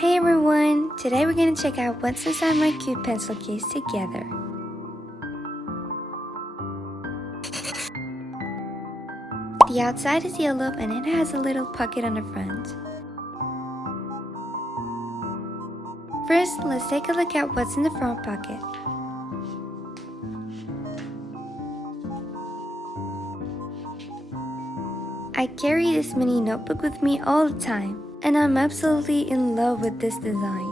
Hey everyone! Today we're going to check out what's inside my cute pencil case together. The outside is yellow and it has a little pocket on the front. First, let's take a look at what's in the front pocket. I carry this mini notebook with me all the time, and I'm absolutely in love with this design.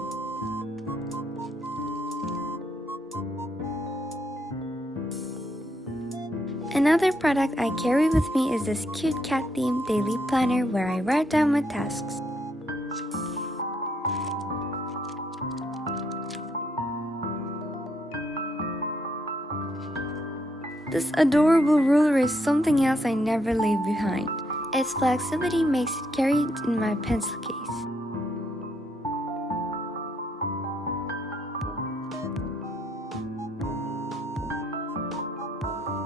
Another product I carry with me is this cute cat themed daily planner where I write down my tasks. This adorable ruler is something else I never leave behind. Its flexibility makes it carried in my pencil case.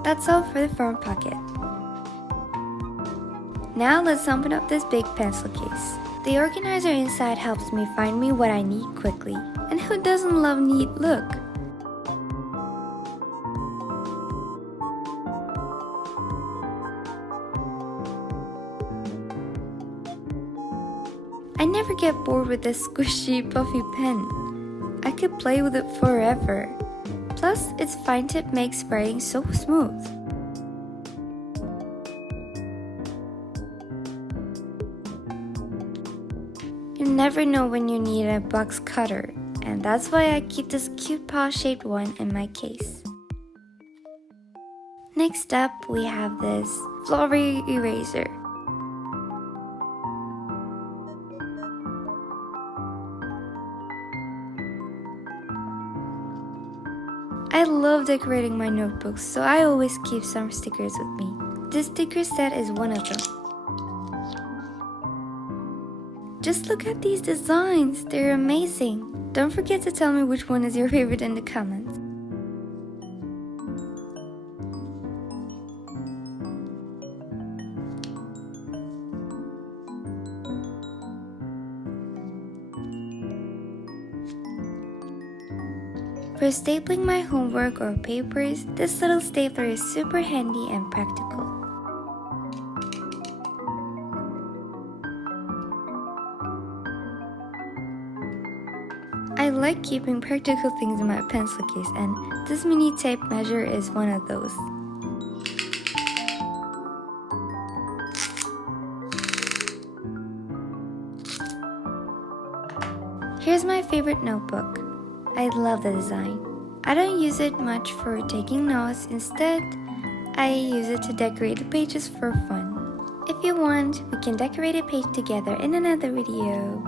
That's all for the front pocket. Now let's open up this big pencil case. The organizer inside helps me find what I need quickly. And who doesn't love neat look? I never get bored with this squishy, puffy pen. I could play with it forever. Plus, its fine tip makes writing so smooth. You never know when you need a box cutter, and that's why I keep this cute paw-shaped one in my case. Next up, we have this flowery eraser. I love decorating my notebooks, so I always keep some stickers with me. This sticker set is one of them. Just look at these designs, they're amazing. Don't forget to tell me which one is your favorite in the comments. For stapling my homework or papers, this little stapler is super handy and practical. I like keeping practical things in my pencil case, and this mini tape measure is one of those. Here's my favorite notebook. I love the design. I don't use it much for taking notes, instead, I use it to decorate the pages for fun. If you want, we can decorate a page together in another video.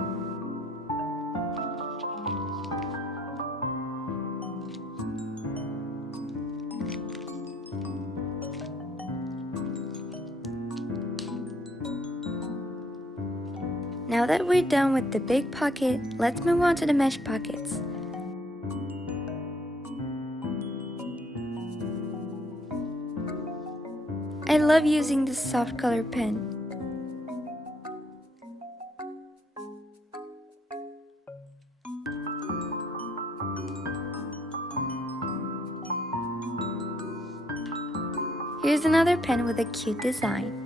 Now that we're done with the big pocket, let's move on to the mesh pockets. I love using this soft color pen. Here's another pen with a cute design.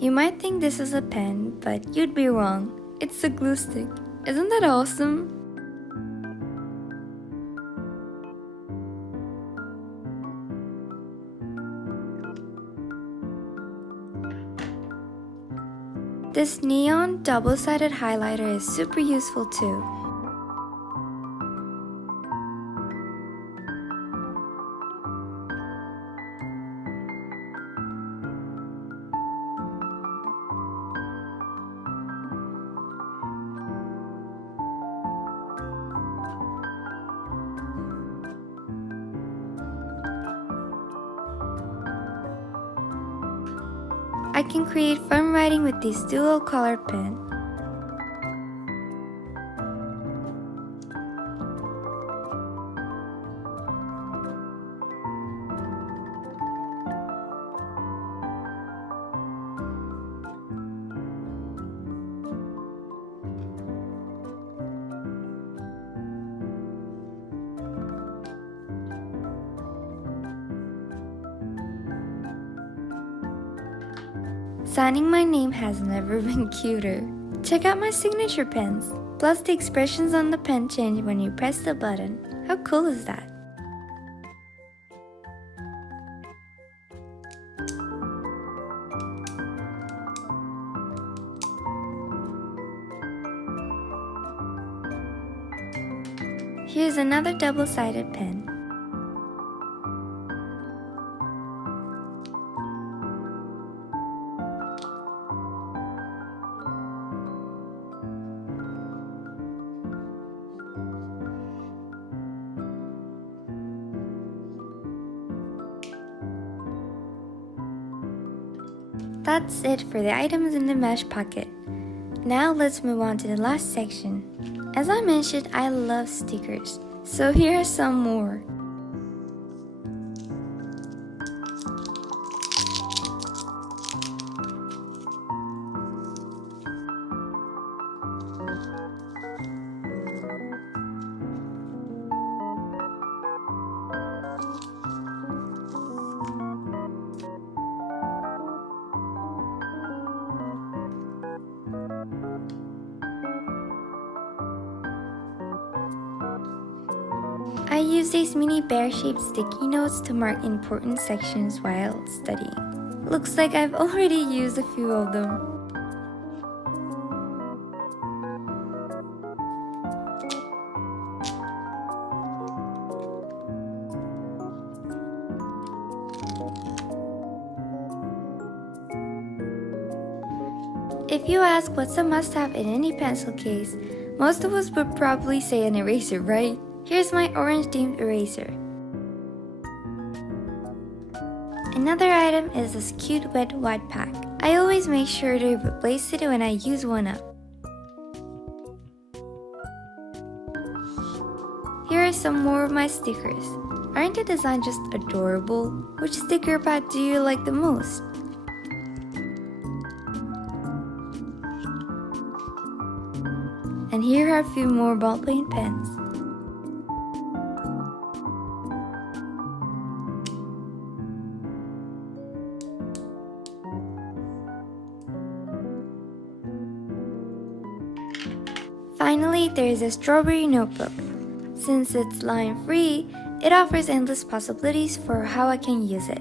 You might think this is a pen, but you'd be wrong. It's a glue stick. Isn't that awesome? This neon double-sided highlighter is super useful too. I can create fun writing with this dual colored pen. Signing my name has never been cuter. Check out my signature pens. Plus the expressions on the pen change when you press the button. How cool is that? Here's another double-sided pen. That's it for the items in the mesh pocket. Now let's move on to the last section. As I mentioned, I love stickers, so here are some more. I use these mini bear-shaped sticky notes to mark important sections while studying. Looks like I've already used a few of them. If you ask what's a must-have in any pencil case, most of us would probably say an eraser, right? Here's my orange themed eraser. Another item is this cute wet wide pack. I always make sure to replace it when I use one up. Here are some more of my stickers. Aren't the designs just adorable? Which sticker pad do you like the most? And here are a few more ballpoint pens. Finally, there is a strawberry notebook. Since it's line-free, it offers endless possibilities for how I can use it.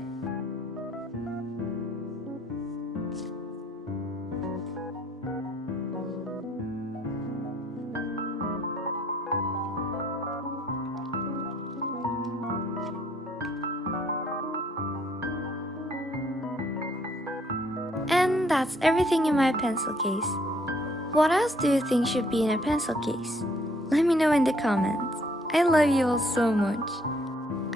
And that's everything in my pencil case. What else do you think should be in a pencil case? Let me know in the comments. I love you all so much.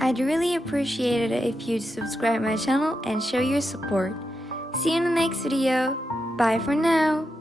I'd really appreciate it if you'd subscribe my channel and show your support. See you in the next video. Bye for now.